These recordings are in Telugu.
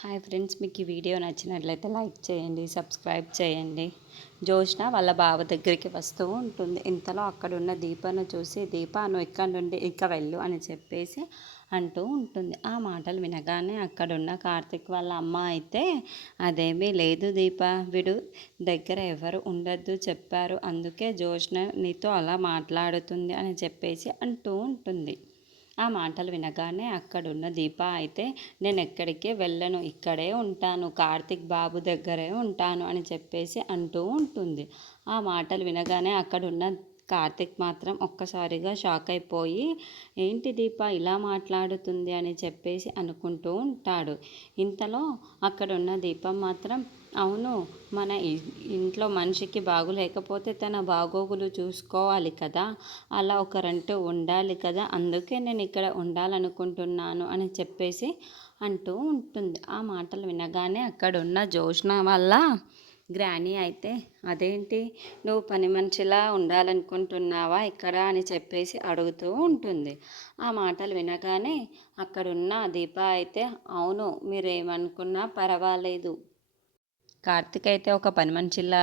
హాయ్ ఫ్రెండ్స్, మీకు ఈ వీడియో నచ్చినట్లయితే లైక్ చేయండి, సబ్స్క్రైబ్ చేయండి. జోష్న వాళ్ళ బావ దగ్గరికి వస్తూ ఉంటుంది. ఇంతలో అక్కడున్న దీపను చూసి, దీప నువ్వు ఇక్కడ నుండి ఇక వెళ్ళు అని చెప్పేసి అంటూ ఉంటుంది. ఆ మాటలు వినగానే అక్కడున్న కార్తిక్ వాళ్ళ అమ్మ అయితే, అదేమీ లేదు దీప, వీడు దగ్గర ఎవరు ఉండొద్దు చెప్పారు, అందుకే జోష్న నీతో అలా మాట్లాడుతుంది అని చెప్పేసి అంటూ ఉంటుంది. ఆ మాటలు వినగానే అక్కడున్న దీప అయితే, నేను ఎక్కడికి వెళ్ళను, ఇక్కడే ఉంటాను, కార్తిక్ బాబు దగ్గరే ఉంటాను అని చెప్పేసి అంటూ ఉంటుంది. ఆ మాటలు వినగానే అక్కడున్న కార్తిక్ మాత్రం ఒక్కసారిగా షాక్ అయిపోయి, ఏంటి దీప ఇలా మాట్లాడుతుంది అని చెప్పేసి అనుకుంటూ ఉంటాడు. ఇంతలో అక్కడున్న దీపం మాత్రం, అవును, మన ఇంట్లో మనిషికి బాగులేకపోతే తన బాగోగులు చూసుకోవాలి కదా, అలా ఒకరంటూ ఉండాలి కదా, అందుకే నేను ఇక్కడ ఉండాలనుకుంటున్నాను అని చెప్పేసి అంటూ ఉంటుంది. ఆ మాటలు వినగానే అక్కడున్న జోష్న వల్ల గ్రానీ అయితే, అదేంటి, నువ్వు పని మనిషిలా ఉండాలనుకుంటున్నావా ఇక్కడ అని చెప్పేసి అడుగుతూ ఉంటుంది. ఆ మాటలు వినగానే అక్కడున్న దీప అయితే, అవును, మీరేమనుకున్నా పర్వాలేదు, కార్తిక్ అయితే ఒక పని మనిషిలా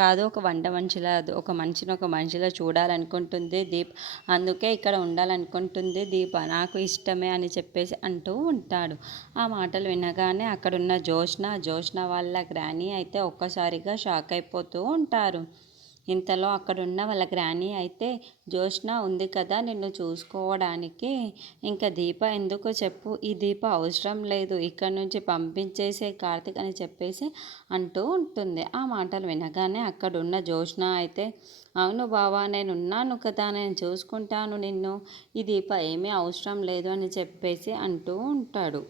కాదు, ఒక వంట మనిషిలాదు, ఒక మనిషిని ఒక మనిషిలా చూడాలనుకుంటుంది దీప్, అందుకే ఇక్కడ ఉండాలనుకుంటుంది దీప, నాకు ఇష్టమే అని చెప్పేసి అంటూ ఉంటాడు. ఆ మాటలు వినగానే అక్కడున్న జోష్న వాళ్ళ గ్రానీ అయితే ఒక్కసారిగా షాక్ అయిపోతూ ఉంటారు. ఇంతలో అక్కడున్న వాళ్ళ గ్రానీ అయితే, జోష్న ఉంది కదా నిన్ను చూసుకోవడానికి, ఇంకా దీప ఎందుకు చెప్పు, ఈ దీప అవసరం లేదు, ఇక్కడ నుంచి పంపించేసే కార్తిక్ అని చెప్పేసి అంటూ ఉంటుంది. ఆ మాటలు వినగానే అక్కడున్న జోష్న అయితే, అవును బావా, నేనున్నాను కదా, నేను చూసుకుంటాను నిన్ను, ఈ దీప ఏమీ అవసరం లేదు అని చెప్పేసి అంటూ ఉంటాడు.